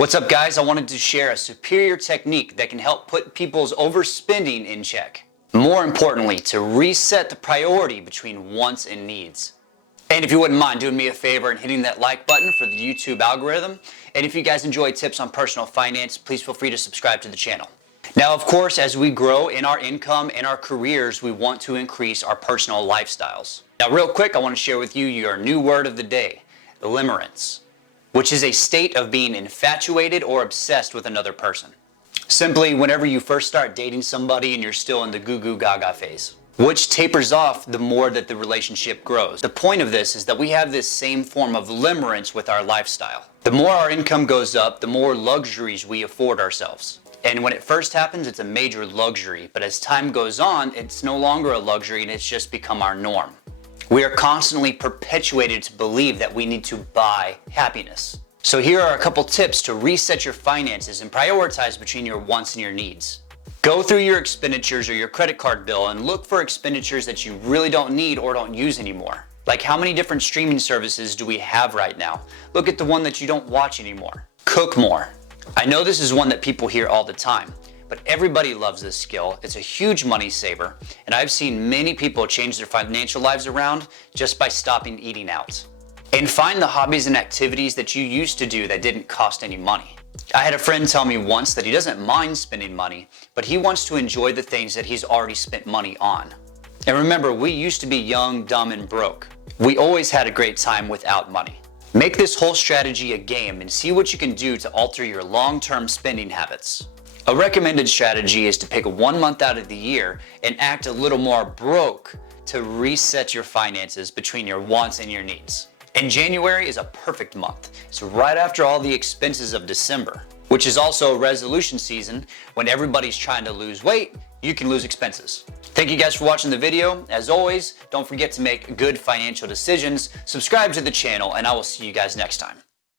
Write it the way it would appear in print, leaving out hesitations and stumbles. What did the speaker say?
What's up, guys? I wanted to share a superior technique that can help put people's overspending in check. More importantly, to reset the priority between wants and needs. And if you wouldn't mind doing me a favor and hitting that like button for the YouTube algorithm. And if you guys enjoy tips on personal finance, please feel free to subscribe to the channel. Now, of course, as we grow in our income and our careers, we want to increase our personal lifestyles. Now, real quick, I want to share with you your new word of the day, limerence, which is a state of being infatuated or obsessed with another person. Simply, whenever you first start dating somebody and you're still in the goo goo gaga phase, which tapers off the more that the relationship grows. The point of this is that we have this same form of limerence with our lifestyle. The more our income goes up, the more luxuries we afford ourselves. And when it first happens, it's a major luxury, but as time goes on, it's no longer a luxury and it's just become our norm. We are constantly perpetuated to believe that we need to buy happiness. So here are a couple tips to reset your finances and prioritize between your wants and your needs. Go through your expenditures or your credit card bill and look for expenditures that you really don't need or don't use anymore. Like, how many different streaming services do we have right now? Look at the one that you don't watch anymore. Cook more. I know this is one that people hear all the time, but everybody loves this skill. It's a huge money saver, and I've seen many people change their financial lives around just by stopping eating out. And find the hobbies and activities that you used to do that didn't cost any money. I had a friend tell me once that he doesn't mind spending money, but he wants to enjoy the things that he's already spent money on. And remember, we used to be young, dumb, and broke. We always had a great time without money. Make this whole strategy a game and see what you can do to alter your long-term spending habits. A recommended strategy is to pick 1 month out of the year and act a little more broke to reset your finances between your wants and your needs. And January is a perfect month. It's right after all the expenses of December, which is also a resolution season. When everybody's trying to lose weight, you can lose expenses. Thank you guys for watching the video. As always, don't forget to make good financial decisions, subscribe to the channel, and I will see you guys next time.